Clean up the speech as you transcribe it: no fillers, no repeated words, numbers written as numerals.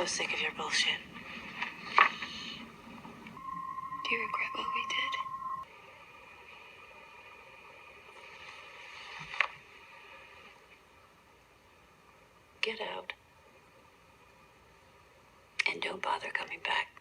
so sick of your bullshit. Do you regret what we did? Get out. And don't bother coming back.